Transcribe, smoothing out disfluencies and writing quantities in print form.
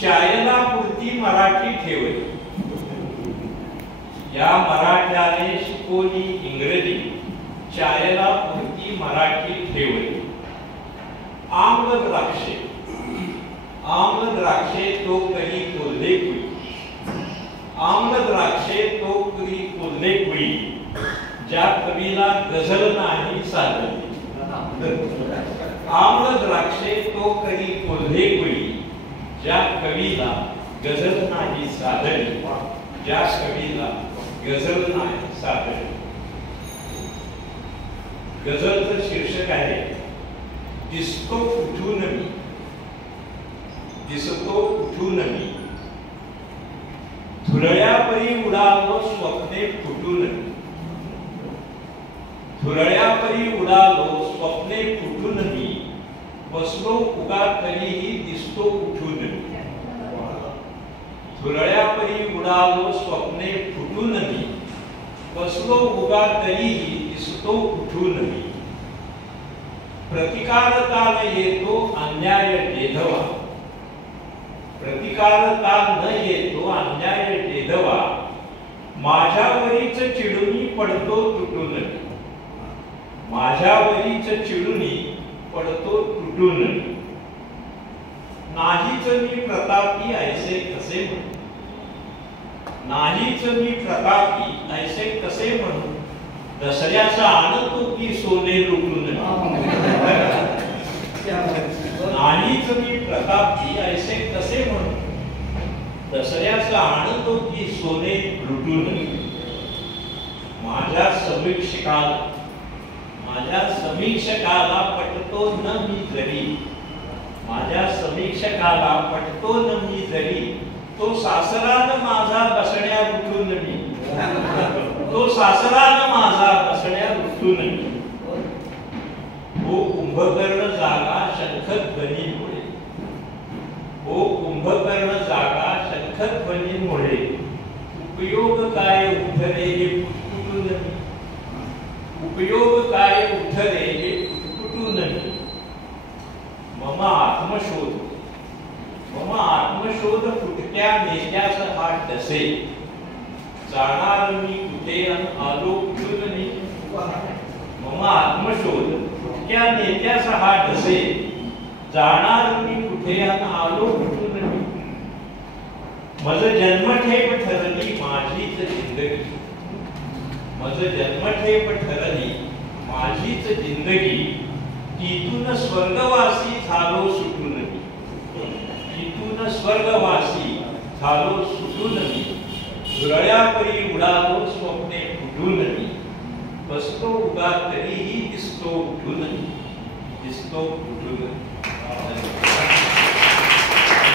चायला पुरती मराठी ठेवली, या मराठ्याने शिकवली इंग्रजी, चायला पुरती मराठी ठेवली. आम्ल द्राक्षे, आम्ल द्राक्षे तो करी कोल्हे कुई, आम्ल द्राक्षे तो करी कोल्हे कुई, ज्या कवीला गझल नाही साधली. आम्ल द्राक्षे तो करी कोल्हे कुई, ज्या कवीला गझल नाही साधली, ज्या कवीला गझल नाही साधली. गझलचं शीर्षक आहे दिसतो कुठून मी, दिसतो कुठून मी, धुरळ्यापरी उडालो स्वप्ने फुटून, धुरळ्यापरी उडालो स्वप्ने फुटून मी, बसलो उगा तरीही दिसतो उठून. धुरळ्यापरी उडालो स्वप्ने फुटून मी, बसलो उगा तरीही दिसतो उठून मी. प्रतिकारता न येतो अन्याय टेधवा, प्रतिकारता न येतो अन्याय टेधवा, माझ्यावरीच चिडूनी पडतो तुटून, माझ्यावरीच चिडूनी पडतो तुटून. नाहीच मी प्रतापी ऐसे कसे म्हणू, नाहीच मी प्रतापी ऐसे कसे म्हणू, दसऱ्याचा आणतो की सोने लुटून. नाहीच मी प्रतापी ऐसे कसे म्हणू, दसऱ्याचा आणतो की सोने लुटून. माझ्या समीक्षकाला, माझ्या समीक्षकाला पटतो न मी जरी, माझ्या समीक्षकाला पटतो न मी जरी, तो सासरान माझा बसण्या उठून मी, तो सासरान माझा बसण्या उठून मी. हो कुंभकर्ण जागा शंखत ध्वनीमुळे, हो कुंभकर्ण जागा शंखत ध्वनीमुळे, उपयोग काय उठरे हे पुटपुटून मी, उपयोग काय उठरे हे पुटपुटून मी. मम आत्मशोध, मम आत्मशोध फुटक्या नेत्यास हा डसे, जाणार मी कुठे अन आलो कुठून मी. मम आत्मशोध फुटक्या नेत्यास हा डसे, जाणार मी कुठे अन आलो कुठून मी. मज जन्मठेप ठरली माझीच जिंदगी, मज जन्मठेप ठरली माझीच जिंदगी, तिथून स्वर्गवासी झालो सुटून मी, तिथून स्वर्गवासी झालो सुटून मी. धुरळ्यापरी उडालो स्वप्ने फुटून मी, बसतो उगा तरीही दिसतो उठून, दिसतो उठून.